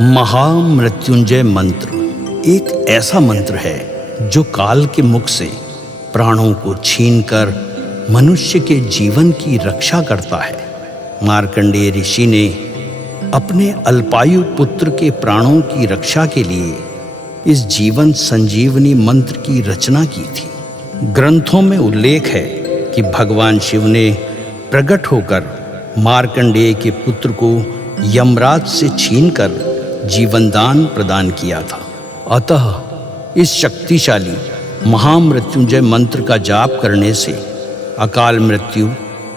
महामृत्युंजय मंत्र एक ऐसा मंत्र है जो काल के मुख से प्राणों को छीनकर मनुष्य के जीवन की रक्षा करता है। मार्कंडेय ऋषि ने अपने अल्पायु पुत्र के प्राणों की रक्षा के लिए इस जीवन संजीवनी मंत्र की रचना की थी। ग्रंथों में उल्लेख है कि भगवान शिव ने प्रकट होकर मार्कंडेय के पुत्र को यमराज से छीनकर जीवनदान प्रदान किया था। अतः इस शक्तिशाली महामृत्युंजय मंत्र का जाप करने से अकाल मृत्यु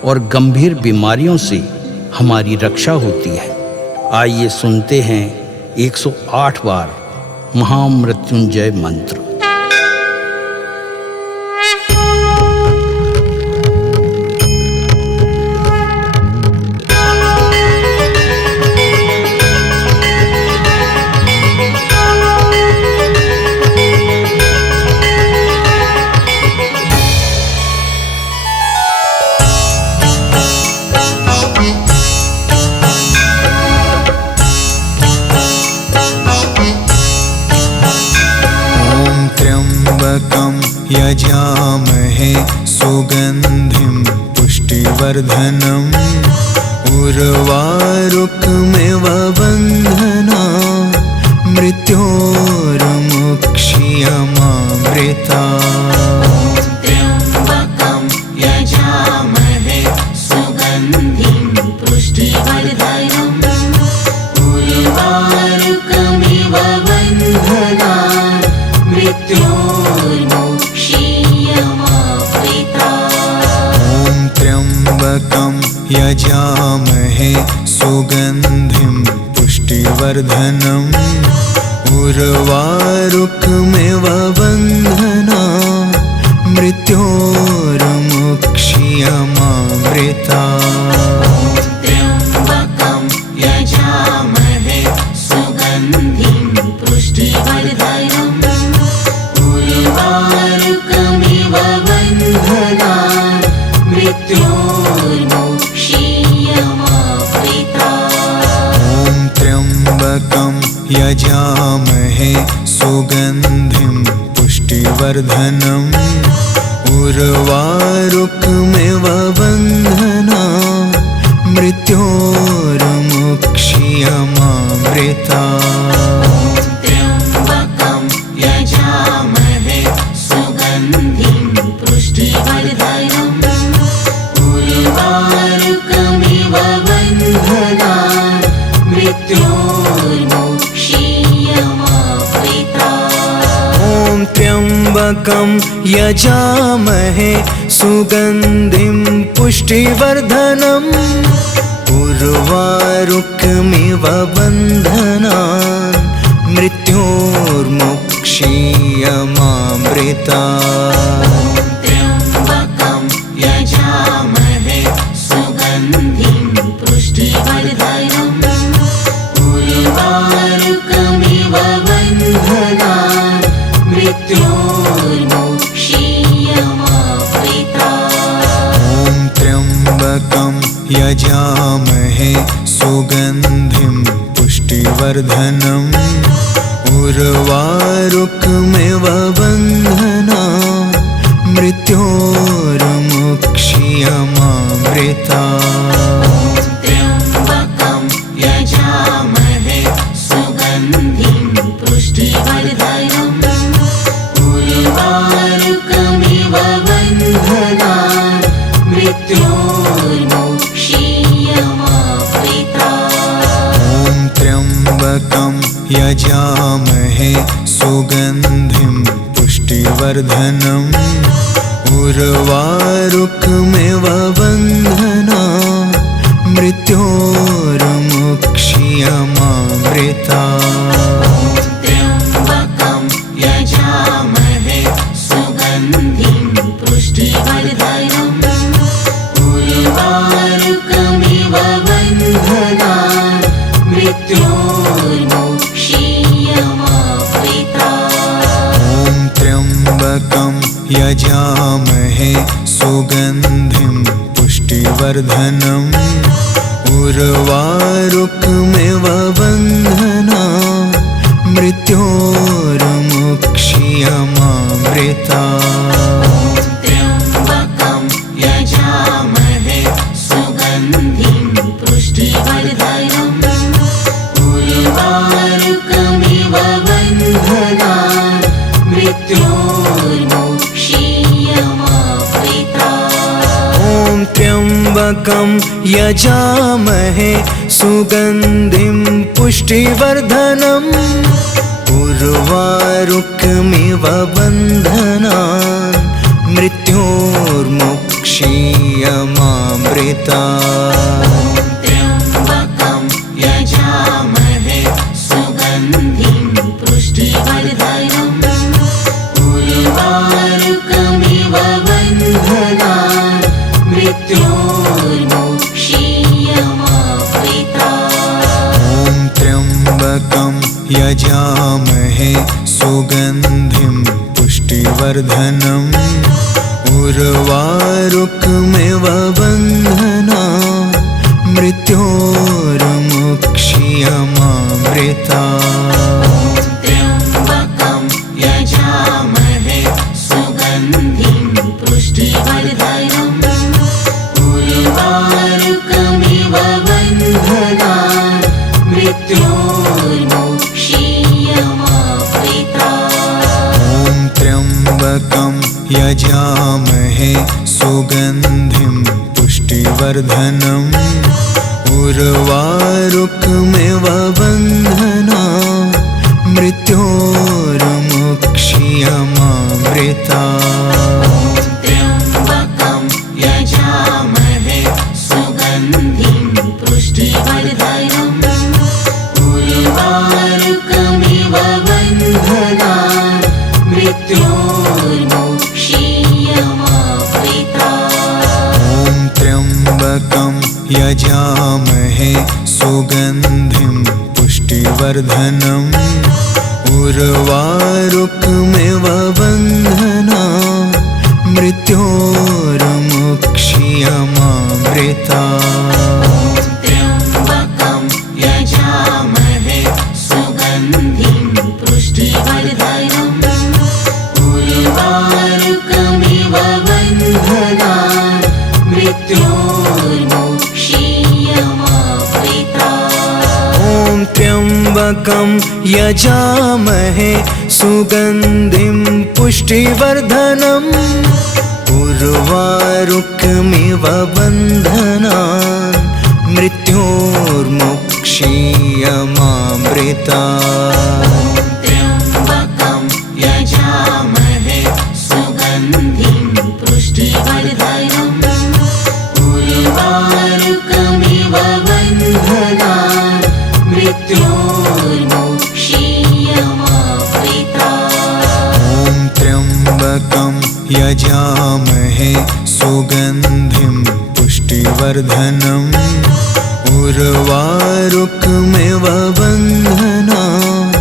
और गंभीर बीमारियों से हमारी रक्षा होती है। आइए सुनते हैं 108 बार महामृत्युंजय मंत्र। यजामहे सुगंधिं पुष्टिवर्धनम् उर्वारुकमिव बन्धना मृत्योर्मुक्षीयमामृता। त्र्यम्बकं यजामहे सुगन्धिं पुष्टिवर्धनम् उर्वारुकमिव बन्धना त्र्यम्बकं यजामहे सुगन्धिं पुष्टिवर्धनम् उर्वारुकमिव बन्धना मृत्योर्मुक्षीयमामृता। त्र्यम्बकं यजामहे सुगन्धिं पुष्टिवर्धनम् उर्वारुकमिव बन्धना मृत्योर्मुक्षीयमामृता। त्र्यम्बकं यजामहे सुगन्धिं पुष्टिवर्धनम् उर्वारुकमिव बन्धना मृत्योर्मुक्षीयमामृता। त्र्यम्बकं यजामहे सुगन्धिं पुष्टिवर्धनम् उर्वारुकमिव बन्धना मृत्योर्मुक्षीयमामृता। त्र्यम्बकं यजामहे सुगन्धिं पुष्टिवर्धनम् उर्वारुकमिव बन्धना मृत्योर्मुक्षीयमामृता। त्र्यम्बकं यजामहे सुगन्धिं पुष्टिवर्धनम् उर्वारुकमिव बन्धना मृत्योर्मुक्षीयमामृता। त्र्यम्बकं यजामहे सुगन्धिं पुष्टिवर्धनम् उर्वारुकमिव बन्धना मृत्योर्मुक्षीयमामृता। त्र्यम्बकं यजामहे सुगन्धिं पुष्टिवर्धनम् उर्वारुकमिव बन्धना मृत्योर्मुक्षीयमामृता। त्र्यम्बकं यजामहे सुगन्धिं पुष्टिवर्धनम् उर्वारुकमिव बन्धना मृत्योर्मुक्षीयमामृता। त्र्यम्बकं यजामहे सुगन्धिं पुष्टिवर्धनम् उर्वारुकमिव बन्धना मृत्योर्मुक्षीयमामृता। त्र्यम्बकं यजामहे सुगन्धिं पुष्टिवर्धनम् उर्वारुकमिव बन्धना मृत्योर्मुक्षीयमामृता त्र्यम्बकं यजामहे सुगन्धिं पुष्टिवर्धनम् उर्वारुकमिव बन्धनान् मृत्योर्मुक्षीयमामृता ॐ त्र्यम्बकं यजामहे सुगन्धिं पुष्टिवर्धनम् उर्वारुकमिव बन्धनान् मृत्योर्मुक्षीयमामृता त्र्यम्बकं यजामहे सुगन्धिं पुष्टिवर्धनम् उर्वारुकमिव बन्धनान् मृत्योर्मुक्षीयमामृता ॐ त्र्यम्बकं यजामहे सुगन्धिं पुष्टिवर्धनम् उर्वारुकमिव बन्धनान् मृत्योर्मुक्षीयमामृता त्र्यम्बकं यजामहे सुगन्धिं पुष्टिवर्धनम् उर्वारुकमिव बन्धनान् मृत्योर्मुक्षीयमामृता ॐ त्र्यम्बकं यजामहे सुगन्धिं पुष्टिवर्धनम् उर्वारुकमिव बन्धनान् मृत्योर्मुक्षीयमामृता त्र्यम्बकं यजामहे सुगन्धिं पुष्टिवर्धनम् उर्वारुकमिव बन्धनान् मृत्योर्मुक्षीयमामृता ॐ त्र्यम्बकं यजामहे सुगन्धिं पुष्टिवर्धनम् उर्वारुकमिव बन्धनान् मृत्योर्मुक्षीयमामृता त्र्यम्बकं यजामहे सुगन्धिं पुष्टिवर्धनम् उर्वारुकमिव बन्धनान् मृत्योर्मुक्षीयमामृता ॐ त्र्यम्बकं यजामहे सुगन्धिं पुष्टिवर्धनम् उर्वारुकमिव बन्धनान् मृत्योर्मुक्षीयमामृता त्र्यम्बकं यजामहे सुगन्धिं पुष्टिवर्धनम् उर्वारुकमिव बन्धनान् मृत्योर्मुक्षीयमामृता ॐ त्र्यम्बकं यजामहे सुगन्धिं पुष्टिवर्धनम् उर्वारुकमिव बन्धनान्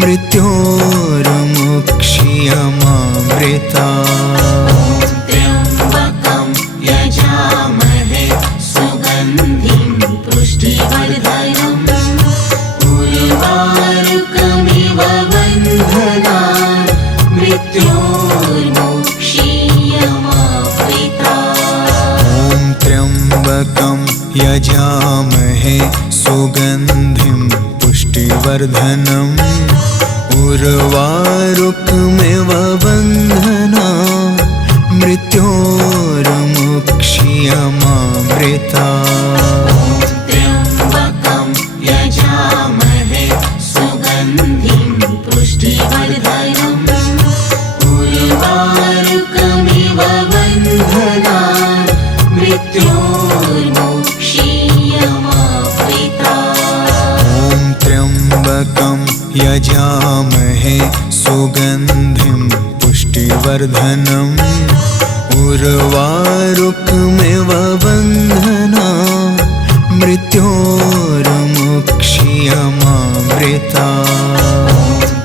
मृत्योर्मुक्षीयमामृता त्र्यम्बकं यजामहे सुगन्धिं पुष्टिवर्धनम् उर्वारुकमिव बन्धनान् मृत्योर्मुक्षीयमामृता ॐ त्र्यम्बकं यजामहे सुगन्धिं पुष्टिवर्धनम् उर्वारुकमिव बन्धनान् मृत्योर्मुक्षीयमामृता त्र्यम्बकं यजामहे सुगन्धिं पुष्टिवर्धनम् उर्वारुकमिव बन्धनान् मृत्योर्मुक्षीयमामृता ॐ त्र्यम्बकं यजामहे सुगन्धिं पुष्टिवर्धनम् उर्वारुकमिव बन्धनान् मृत्योर्मुक्षीयमामृता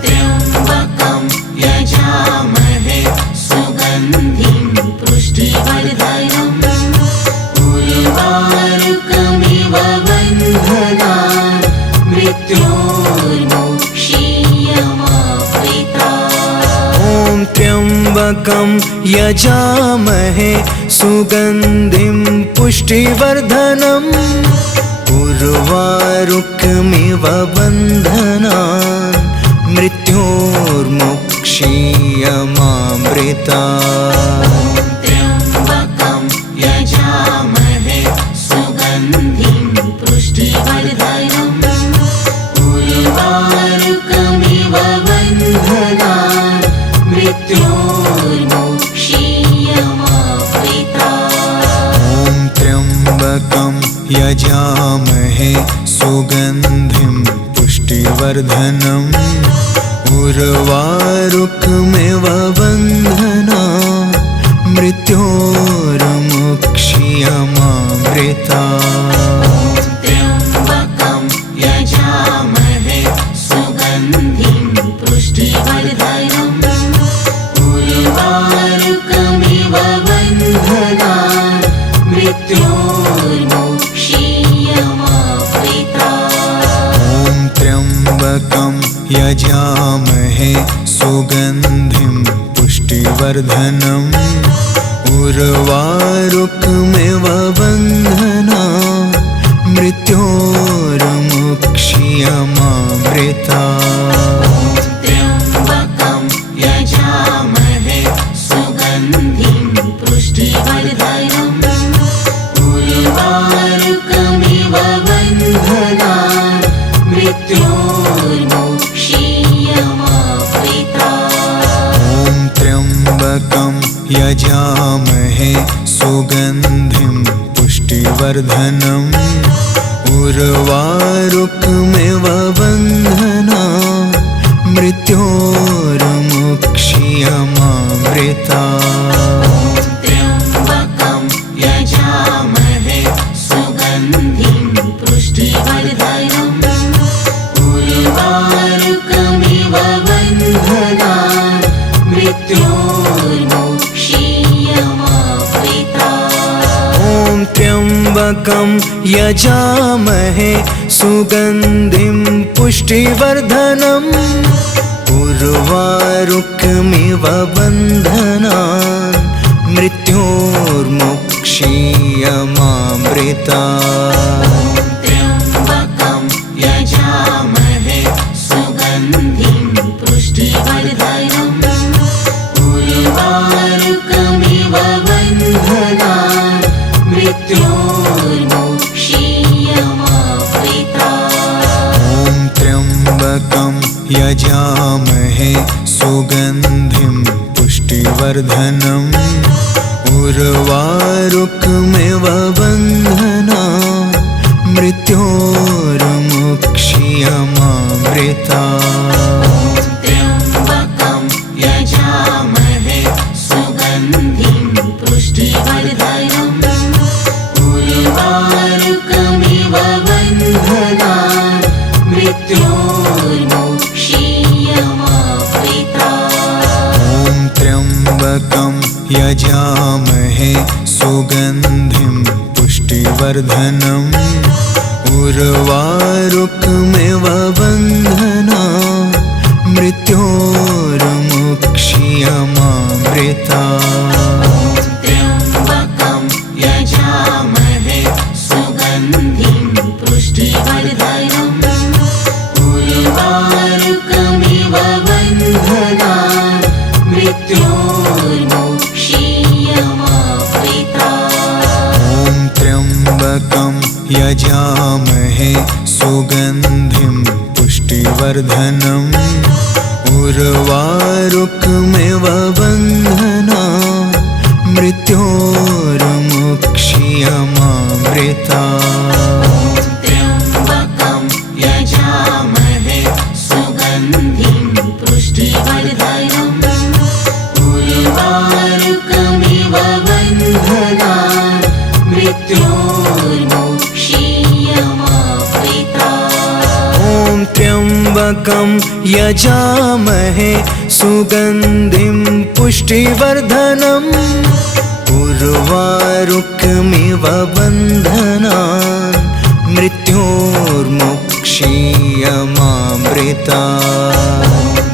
त्र्यम्बकं यजामहे सुगन्धिं पुष्टिवर्धनम् उर्वारुकमिव त्र्यम्बकं यजामहे सुगन्धिं पुष्टिवर्धनम् उर्वारुकमिव बन्धनान् मृत्योर्मुक्षीयमामृतात्। त्र्यम्बकं यजामहे सुगन्धिं पुष्टिवर्धनम् उर्वारुकमिव बन्धनान् मृत्योर्मुक्षीयमामृतात्। ॐ त्र्यम्बकं यजामहे सुगन्धिं पुष्टिवर्धनम् उर्वारुकमिव बन्धनान् मृत्योर्मुक्षीयमामृतात्। त्र्यम्बकं यजामहे सुगन्धिं पुष्टिवर्धनम् उर्वारुकमिव बन्धनान् मृत्योर्मुक्षीयमामृतात्। ॐ त्र्यम्बकं यजामहे सुगन्धिं पुष्टिवर्धनम् उर्वारुकमिव बन्धनान् मृत्योर्मुक्षीयमामृतात्। त्र्यम्बकं यजामहे सुगन्धिं पुष्टिवर्धनम् उर्वारुकमिव बन्धनान् मृत्योर्मुक्षीयमामृतात्। ॐ त्र्यम्बकं यजामहे सुगन्धिं पुष्टिवर्धनम् उर्वारुकमिव बन्धनान् मृत्योर्मुक्षीयमामृतात्। त्र्यम्बकं यजामहे सुगन्धिं पुष्टिवर्धनम् उर्वारुकमिव बन्धनान् मृत्योर्मुक्षीयमामृतात्। ॐ त्र्यम्बकं यजामहे सुगन्धिं पुष्टिवर्धनम् उर्वारुकमिव बन्धनान् मृत्योर्मुक्षीयमामृतात्। त्र्यम्बकं यजामहे सुगन्धिं पुष्टिवर्धनम् उर्वारुकमिव बन्धनान् मृत्योर्मुक्षीयमामृतात्। ॐ त्र्यम्बकं यजामहे सुगन्धिं पुष्टिवर्धनम् उर्वारुकमिव बन्धनान् मृत्योर्मुक्षीयमामृतात्। त्र्यम्बकं यजामहे सुगन्धिं पुष्टिवर्धनम् उर्वारुकमिव बन्धनान् मृत्योर्मुक्षीयमामृतात्। ॐ त्र्यम्बकं यजामहे सुगन्धिं पुष्टिवर्धनम् उर्वारुकमिव बन्धनान् मृत्योर्मुक्षीयमामृतात्। त्र्यम्बकं यजामहे सुगन्धिं पुष्टिवर्धनम् उर्वारुकमिव बन्धनान् मृत्योर्मुक्षीयमामृतात्। ॐ त्र्यम्बकं यजामहे सुगन्धिं पुष्टिवर्धनम् उर्वारुकमिव बन्धनान् मृत्योर्मुक्षीयमामृतात्। त्र्यम्बकं यजामहे सुगन्धिं पुष्टिवर्धनम् उर्वारुकमिव बन्धनान् मृत्योर्मुक्षीयमामृतात्। ॐ त्र्यम्बकं यजामहे सुगन्धिं पुष्टिवर्धनम् उर्वारुकमिव बन्धनान् मृत्योर्मुक्षीयमामृतात्।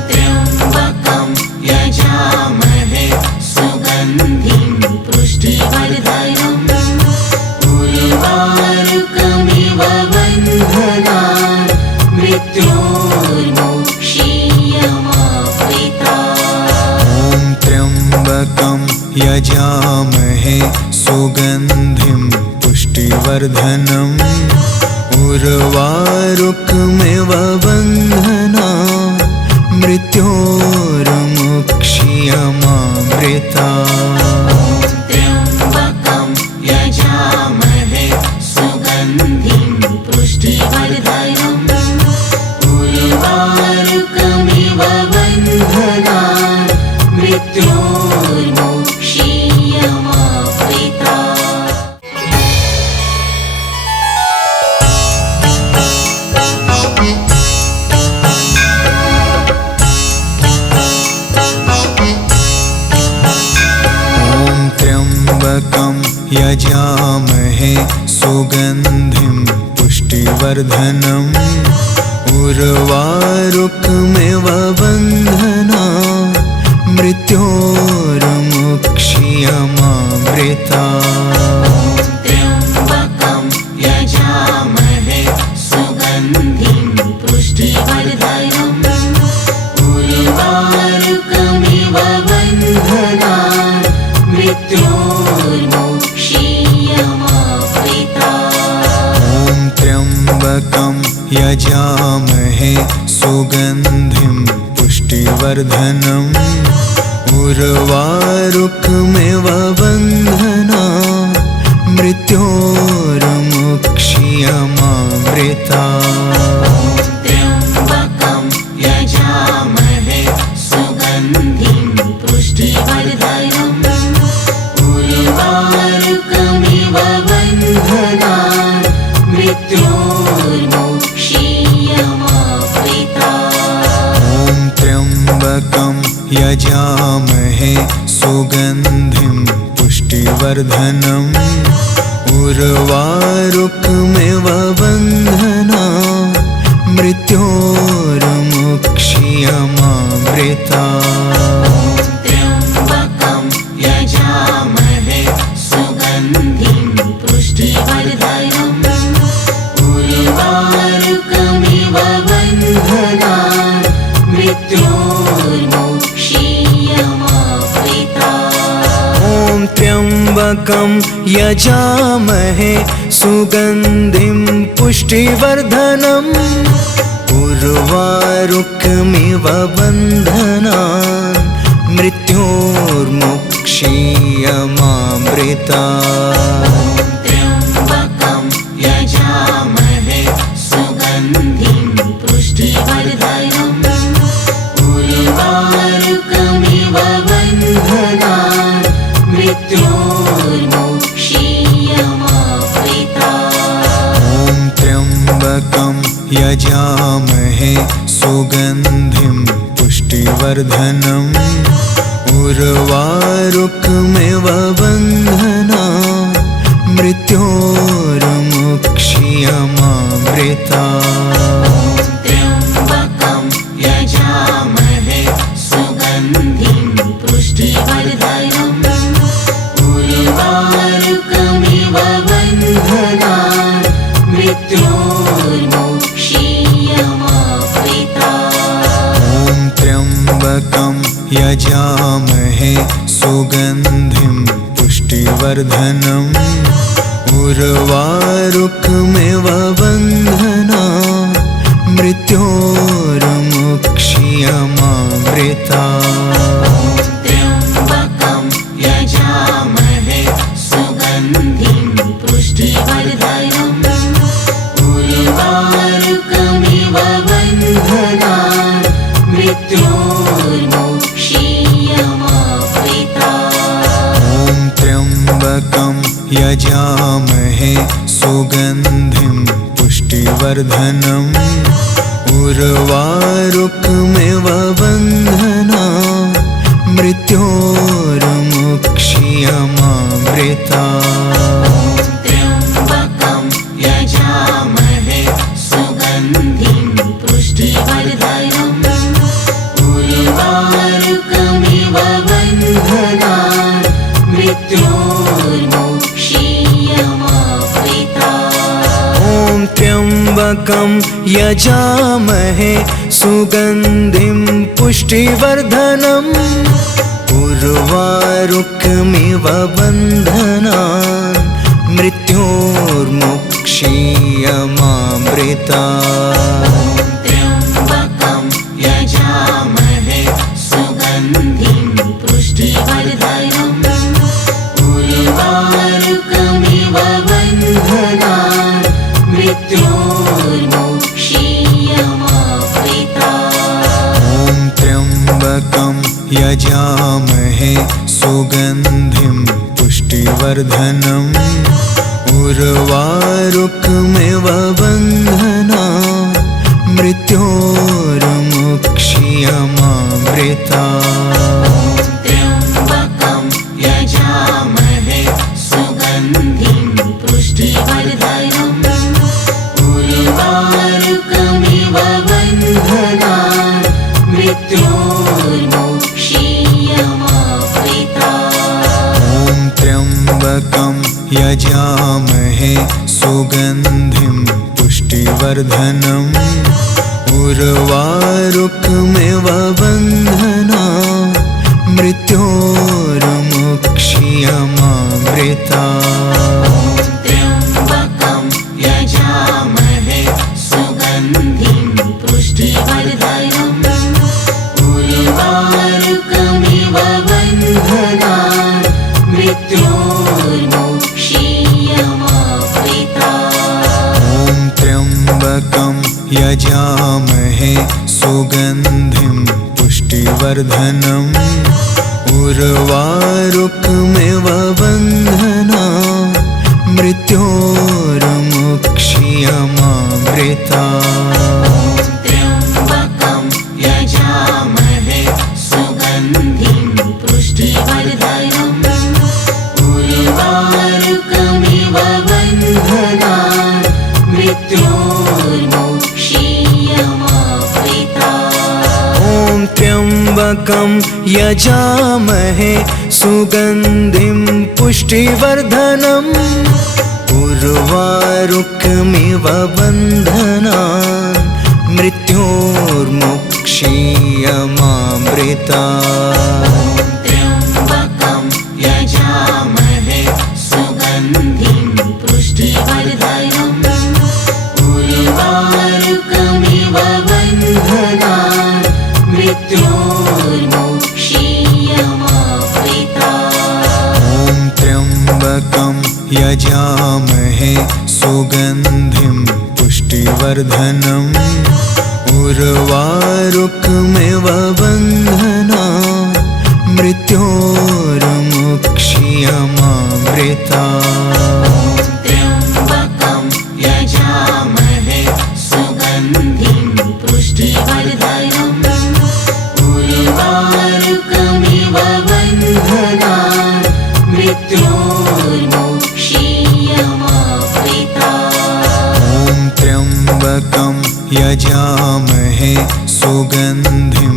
त्र्यम्बकं यजामहे यजामहे सुगन्धिं पुष्टिवर्धनम् उर्वारुकमिव बन्धनान् मृत्योर्मुक्ष्यमामृतात्। त्र्यम्बकं यजामहे सुगन्धिं पुष्टिवर्धनम् उर्वारुकमिव बन्धनान् मृत्योर्मुक्ष्यमामृतात्। त्र्यम्बकं यजामहे सुगन्धिं पुष्टिवर्धनम् उर्वारुकमिव बन्धनान् मृत्योर्मुक्ष्यमामृतात्। त्र्यम्बकं यजामहे सुगन्धिं पुष्टिवर्धनम् उर्वारुकमिव बन्धनान् मृत्योर्मुक्ष्यमामृतात्। त्र्यम्बकं यजामहे सुगन्धिं पुष्टिवर्धनम् उर्वारुकमिव बन्धनान् मृत्योर्मुक्ष्यमामृतात्। त्र्यम्बकं यजामहे सुगन्धिं पुष्टिवर्धनम् उर्वारुकमिव बन्धनान् मृत्योर्मुक्ष्यमामृतात्। त्र्यम्बकं यजामहे सुगन्धिं पुष्टिवर्धनम् उर्वारुकमिव बन्धनान् मृत्योर्मुक्ष्यमामृतात्। त्र्यम्बकं यजामहे सुगन्धिं पुष्टिवर्धनम् उर्वारुकमिव बन्धनान् मृत्योर्मुक्ष्यमामृतात्। त्र्यम्बकं यजामहे सुगन्धिं पुष्टिवर्धनम् उर्वारुकमिव बन्धनान् मृत्योर्मुक्ष्यमामृतात्। त्र्यम्बकं यजामहे सुगन्धिं पुष्टिवर्धनम् उर्वारुकमिव बन्धनान् मृत्योर्मुक्ष्यमामृतात्। त्र्यम्बकं यजामहे सुगन्धिं पुष्टिवर्धनम् उर्वारुकमिव बन्धनान् मृत्योर्मुक्ष्यमामृतात्। त्र्यम्बकं यजामहे सुगन्धिं पुष्टिवर्धनम् उर्वारुकमिव बन्धनान् मृत्योर्मुक्ष्यमामृतात्। त्र्यम्बकं यजामहे सुगन्धिं पुष्टिवर्धनम् उर्वारुकमिव बन्धनान् मृत्योर्मुक्ष्यमामृतात्। त्र्यम्बकं यजामहे सुगन्धिं पुष्टिवर्धनम् उर्वारुकमिव बन्धनान् मृत्योर्मुक्ष्यमामृतात्। त्र्यम्बकं यजामहे सुगन्धिं पुष्टिवर्धनम् उर्वारुकमिव बन्धनान् मृत्योर्मुक्ष्यमामृतात्। त्र्यम्बकं यजामहे सुगन्धिं पुष्टिवर्धनम् उर्वारुकमिव बन्धनान् मृत्योर्मुक्ष्यमामृतात्। त्र्यम्बकं यजामहे सुगन्धिं पुष्टिवर्धनम् उर्वारुकमिव बन्धनान् मृत्योर्मुक्षीयमामृतात्। त्र्यम्बकं यजामहे सुगन्धिं पुष्टिवर्धनम् उर्वारुकमिव बन्धनान् मृत्योर्मुक्षीयमामृतात्। ॐ त्र्यम्बकं यजामहे सुगन्धिं पुष्टिवर्धनम् उर्वारुकमिव बन्धनान् मृत्योर्मुक्षीयमामृतात्। त्र्यम्बकं यजामहे सुगन्धिं पुष्टिवर्धनम् उर्वारुकमिव बन्धनान् मृत्योर्मुक्षीयमामृतात्। ॐ त्र्यम्बकं यजामहे सुगन्धिं पुष्टिवर्धनम् उर्वारुकमिव बन्धनान् मृत्योर्मुक्षीयमामृतात्। त्र्यम्बकं यजामहे सुगन्धिं पुष्टिवर्धनम् उर्वारुकमिव बन्धनान् मृत्योर्मुक्षीयमामृतात्। ॐ त्र्यम्बकं यजामहे सुगन्धिं पुष्टिवर्धनम् उर्वारुकमिव बन्धनान् मृत्योर्मुक्षीयमामृतात्। त्र्यम्बकं यजामहे सुगन्धिं पुष्टिवर्धनम् उर्वारुकमिव बन्धनान् मृत्योर्मुक्षीयमामृतात्। ॐ त्र्यम्बकं यजामहे सुगन्धिं पुष्टिवर्धनम् उर्वारुकमिव बन्धनान् मृत्योर्मुक्षीयमामृतात्। त्र्यम्बकं यजामहे सुगन्धिं पुष्टिवर्धनम् उर्वारुकमिव बन्धनान् मृत्योर्मुक्षीयमामृतात्। ॐ त्र्यम्बकं यजामहे सुगन्धिं पुष्टिवर्धनम् उर्वारुकमिव बन्धनान् मृत्योर्मुक्षीयमामृतात्। त्र्यम्बकं यजामहे सुगन्धिं पुष्टिवर्धनम् उर्वारुकमिव बन्धनान् मृत्योर्मुक्षीयमामृतात्। ॐ त्र्यम्बकं यजामहे सुगन्धिं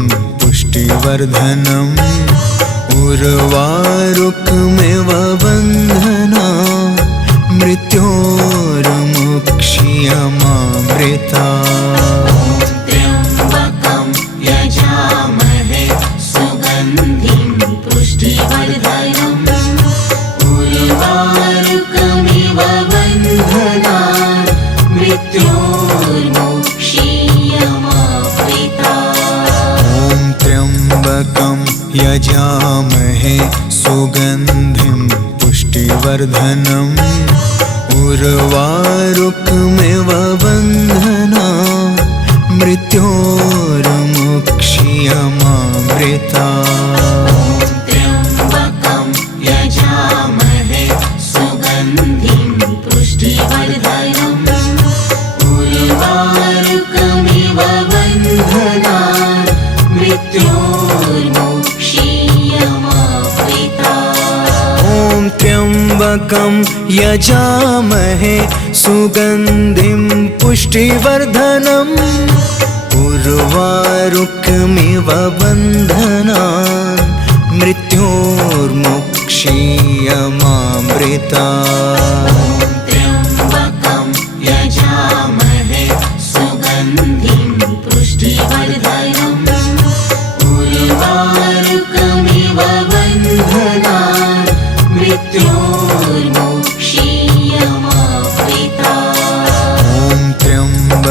पुष्टिवर्धनम् उर्वारुकमिव बन्धनान् मृत्योर्मुक्षीयमामृतात्। त्र्यम्बकं यजामहे सुगन्धिं पुष्टिवर्धनम् उर्वारुकमिव बन्धनान् मृत्योर्मुक्षीयमामृतात्। ॐ त्र्यम्बकं यजामहे सुगन्धिं पुष्टिवर्धनम् उर्वारुकमिव बन्धनान् मृत्योर्मुक्षीयमामृतात्। त्र्यम्बकं यजामहे सुगन्धिं पुष्टिवर्धनम् उर्वारुकमिव बन्धनान् मृत्योर्मुक्षीयमामृतात्। ॐ त्र्यम्बकं यजामहे सुगन्धिं पुष्टिवर्धनम् उर्वारुकमिव बन्धनान् मृत्योर्मुक्षीयमामृतात्। त्र्यम्बकं यजामहे सुगन्धिं पुष्टिवर्धनम् उर्वारुकमिव बन्धनान्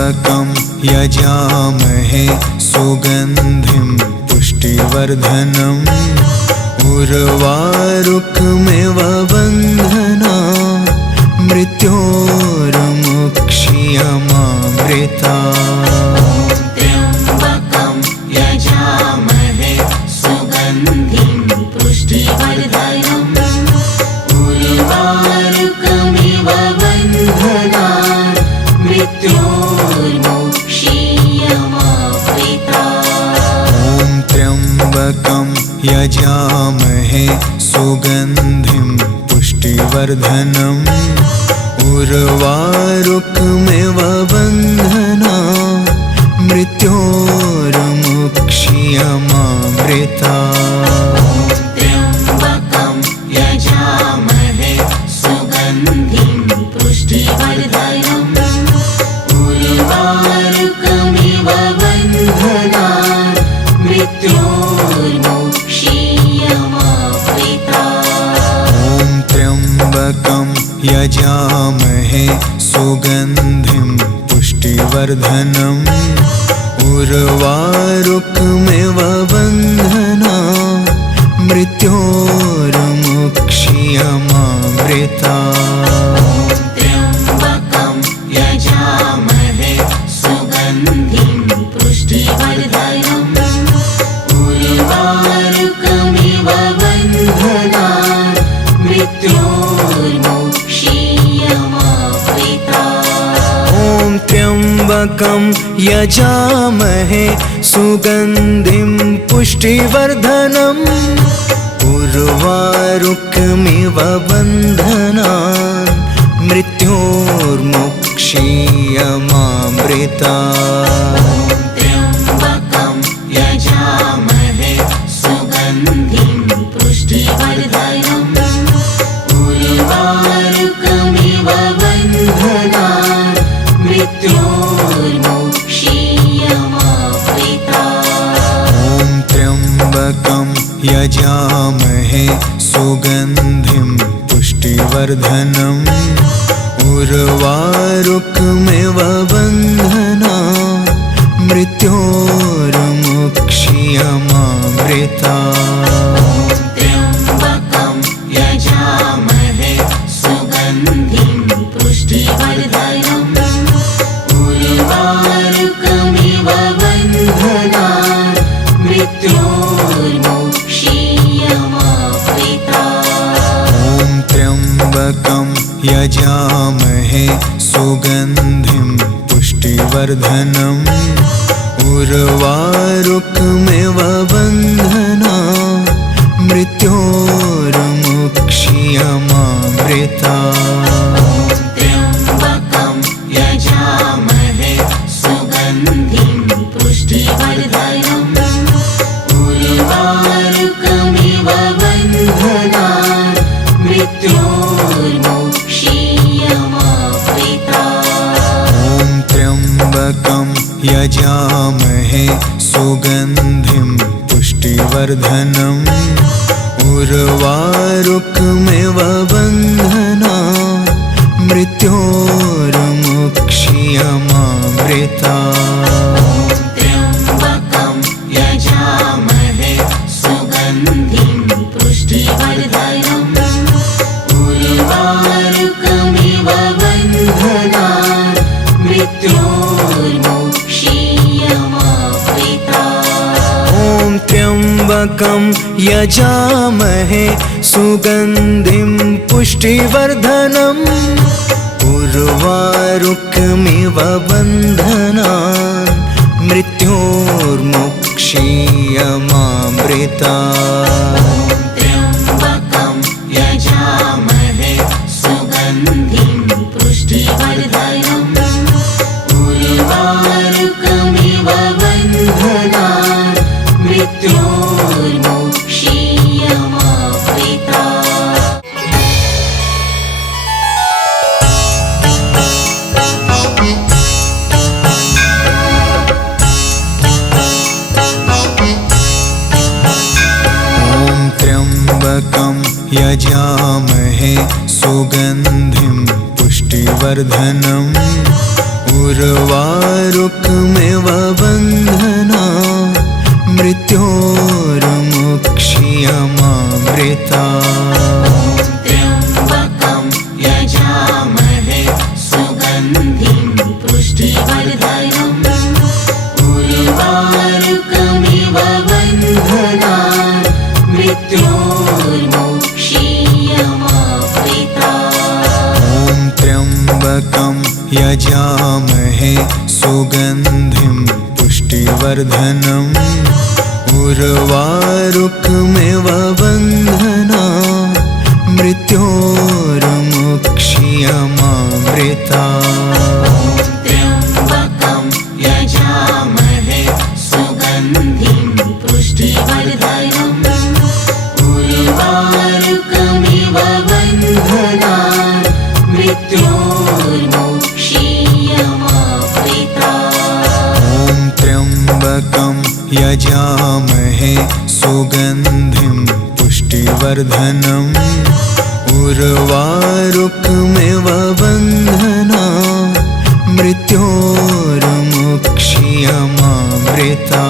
त्र्यम्बकं यजामहे सुगन्धिं पुष्टिवर्धनम् उर्वारुकमिव बन्धनान् मृत्योर्मुक्ष्यमामृतात्। त्र्यम्बकं यजामहे सुगन्धिं पुष्टिवर्धनम् उर्वारुकमिव बन्धनान् मृत्योर्मुक्ष्यमामृतात्। ॐ त्र्यम्बकं यजामहे सुगन्धिं पुष्टिवर्धनम् उर्वारुकमिव बन्धनान् मृत्योर्मुक्ष्यमामृतात्। त्र्यम्बकं यजामहे सुगन्धिं पुष्टिवर्धनम् उर्वारुकमिव बन्धनान् मृत्योर्मुक्ष्यमामृतात्। ॐ त्र्यम्बकं यजामहे सुगन्धिं पुष्टिवर्धनम् उर्वारुकमिव बन्धनान् मृत्योर्मुक्ष्यमामृतात्। त्र्यम्बकं यजामहे सुगन्धिं पुष्टिवर्धनम् उर्वारुकमिव बन्धनान् मृत्योर्मुक्ष्यमामृतात्। ॐ त्र्यम्बकं यजामहे सुगन्धिं पुष्टिवर्धनम् उर्वारुकमिव बन्धनान् मृत्योर्मुक्ष्यमामृतात्। त्र्यम्बकं यजामहे सुगन्धिं पुष्टिवर्धनम् उर्वारुकमिव बन्धनान् मृत्योर्मुक्ष्यमामृतात्। ॐ त्र्यम्बकं यजामहे सुगन्धिं पुष्टिवर्धनम् उर्वारुकमिव बन्धनान् मृत्योर्मुक्ष्यमामृतात्। त्र्यम्बकं यजामहे सुगन्धिं पुष्टिवर्धनम् उर्वारुकमिव बन्धनान् मृत्योर्मुक्ष्यमामृतात्। ॐ त्र्यम्बकं यजामहे सुगन्धिं पुष्टिवर्धनम् उर्वारुकमिव बन्धनान् मृत्योर्मुक्ष्यमामृतात्। त्र्यम्बकं यजामहे सुगन्धिं पुष्टिवर्धनम् उर्वारुकमिव बन्धनान् मृत्योर्मुक्ष्यमामृतात्। ॐ त्र्यम्बकं यजामहे सुगन्धिं पुष्टिवर्धनम् उर्वारुकमिव बन्धनान् मृत्योर्मुक्ष्यमामृतात्। त्र्यम्बकं यजामहे सुगन्धिं पुष्टिवर्धनम् उर्वारुकमिव बन्धनान् मृत्योर्मुक्ष्यमामृतात्। ॐ त्र्यम्बकं यजामहे सुगन्धिं पुष्टिवर्धनम् उर्वारुकमिव बन्धनान् मृत्योर्मुक्ष्यमामृतात्। त्र्यम्बकं यजामहे सुगन्धिं पुष्टिवर्धनम् उर्वारुकमिव बन्धनान् मृत्योर्मुक्ष्यमामृतात्। त्र्यम्बकं यजामहे सुगन्धिं पुष्टिवर्धनम् उर्वारुकमिव उर्वारुकमिव बन्धना मृत्योर्मुक्षीयमामृता त्र्यम्बकं यजामहे सुगन्धिं पुष्टिवर्धनम् उर्वारुकमिव बन्धनान् मृत्योर्मुक्षीयमामृता ॐ त्र्यम्बकं यजामहे सुगन्धिं पुष्टिवर्धनम् उर्वारुकमिव बन्धना मृत्योर्मुक्षीयमामृता त्र्यम्बकं यजामहे सुगन्धिं पुष्टिवर्धनम् उर्वारुकमिव बन्धनान् मृत्योर्मुक्षीयमामृता ॐ त्र्यम्बकं यजामहे सुगन्धिं पुष्टिवर्धनम् उर्वारुकमिव बन्धना मृत्योर्मुक्षीयमामृता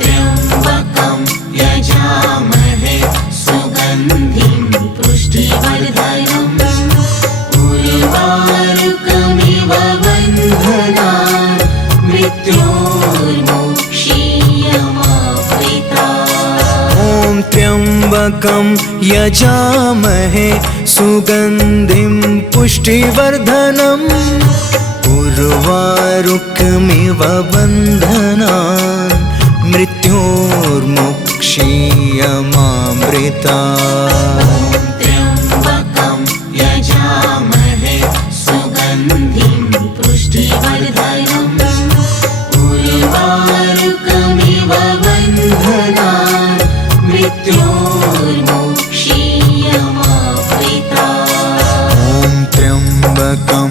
त्र्यम्बकं यजामहे सुगन्धिं पुष्टिवर्धनम् उर्वारुकमिव बन्धनान् मृत्योर्मुक्षीयमामृता ॐ त्र्यम्बकं यजामहे सुगन्धिं पुष्टिवर्धनम् उर्वारुकमिव बन्धनान् मृत्योर्मुक्षीयमामृता त्र्यम्बकं यजामहे सुगन्धिं पुष्टिवर्धनम् उर्वारुकमिव बन्धनान् मृत्योर्मुक्षीयमामृता ॐ त्र्यम्बकं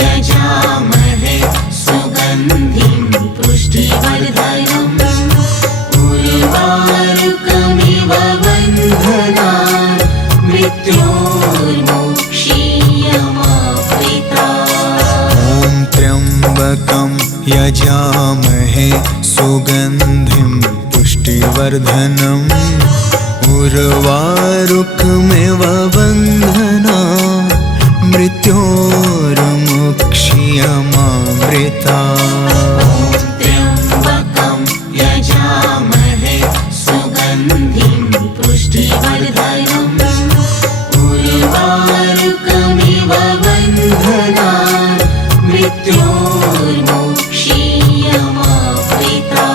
यजामहे सुगन्धिं पुष्टिवर्धनम् उर्वारुकमिव बन्धना मृत्योर्मुक्षीयमामृता त्र्यम्बकं यजामहे सुगन्धिं पुष्टिवर्धनम् उर्वारुकमिव बन्धनान् मृत्योर्मुक्षीयमामृता ॐ त्र्यम्बकं यजामहे सुगन्धिं पुष्टिवर्धनम् उर्वारुकमिव बन्धना मृत्योर्मुक्षीयमामृता त्र्यम्बकं यजामहे सुगन्धिं पुष्टिवर्धनम् उर्वारुकमिव बन्धनान् मृत्योर्मुक्षीयमामृता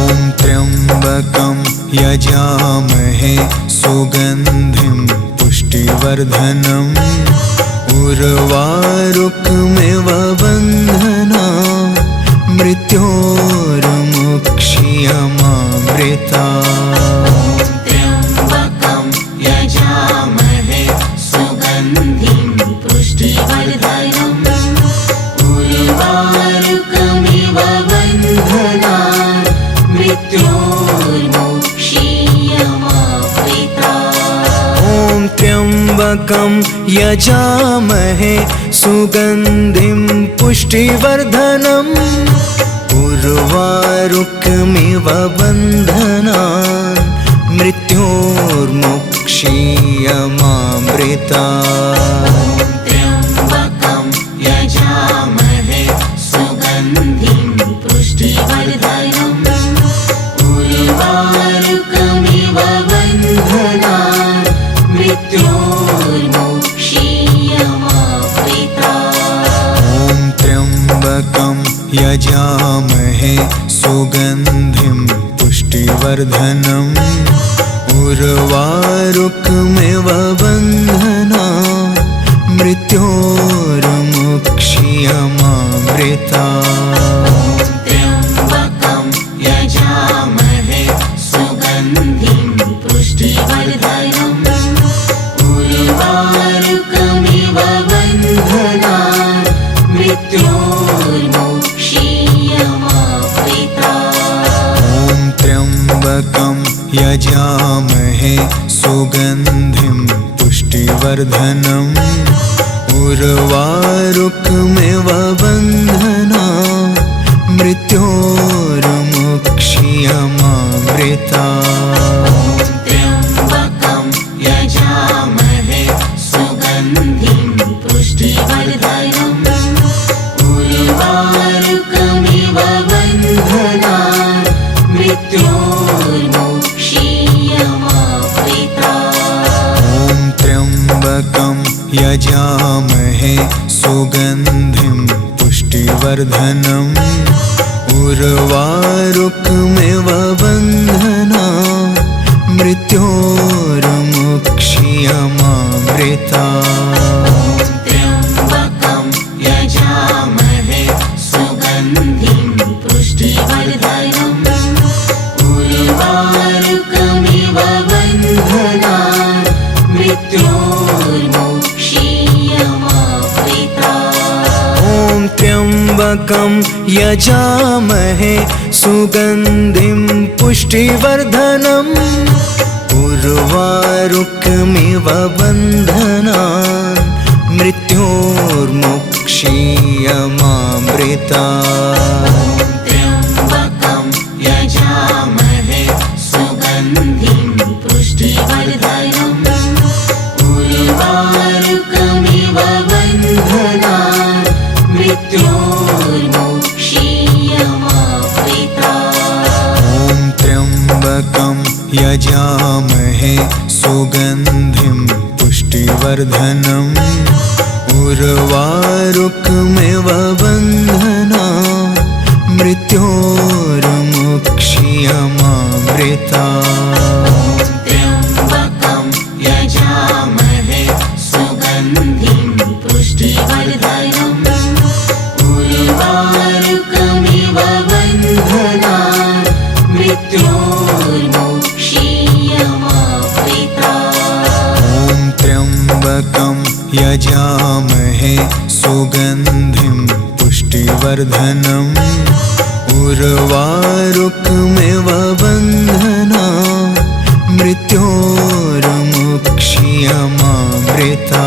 ॐ त्र्यम्बकं यजामहे सुगन्धिं पुष्टिवर्धनम् उर्वारुकमिव बन्धना मृत्योर्मुक्षीयमामृता त्र्यम्बकं यजामहे सुगन्धिं पुष्टिवर्धनम् उर्वारुकमिव बन्धनान् मृत्योर्मुक्षीयमामृता ॐ त्र्यम्बकं यजामहे सुगन्धिं पुष्टिवर्धनम् उर्वारुकमिव बन्धनान् मृत्योर्मुक्षीयमामृता त्र्यम्बकं यजामहे सुगन्धिं पुष्टिवर्धनम् उर्वारुकमिव बन्धनान् मृत्योर्मुक्षीयमामृता ॐ त्र्यम्बकं यजामहे सुगन्धिं पुष्टिवर्धनम् उर्वारुकमिव बन्धना मृत्योर्मुक्षीयमामृता त्र्यम्बकं यजामहे सुगन्धिं पुष्टिवर्धनम् उर्वारुकमिव बन्धनान् यजामहे सुगन्धिं पुष्टिवर्धनम् उर्वारुकमिव बन्धना मृत्योर्मुक्षीयमामृता त्र्यम्बकं यजामहे सुगन्धिं पुष्टिवर्धनम् उर्वारुकमिव बन्धनान् मृत्योर्मुक्षीयमामृता ॐ त्र्यम्बकं यजामहे सुगन्धिं पुष्टिवर्धनम् उर्वारुकमिव बन्धना मृत्योर्मुक्षीयमामृता त्र्यम्बकं यजामहे सुगन्धिं पुष्टिवर्धनम् उर्वारुकमिव बन्धनान् मृत्योर्मुक्षीयमामृता ॐ त्र्यम्बकं यजामहे सुगन्धिं पुष्टिवर्धनम् उर्वारुकमिव बन्धनान् मृत्योर्मुक्षीयमामृता त्र्यम्बकं यजामहे सुगन्धिं पुष्टिवर्धनम् उर्वारुकमिव बन्धनान् मृत्योर्मुक्षीयमामृता ॐ त्र्यम्बकं यजामहे सुगन्धिं पुष्टिवर्धनम् उर्वारुकमिव बन्धना मृत्योर्मुक्षीयमामृता त्र्यम्बकं यजामहे सुगन्धिं पुष्टिवर्धनम् उर्वारुकमिव बन्धनान् मृत्योर्मुक्षीयमामृता ॐ त्र्यम्बकं यजामहे सुगन्धिं पुष्टिवर्धनम् उर्वारुकमिव बन्धना मृत्योर्मुक्षीयमामृता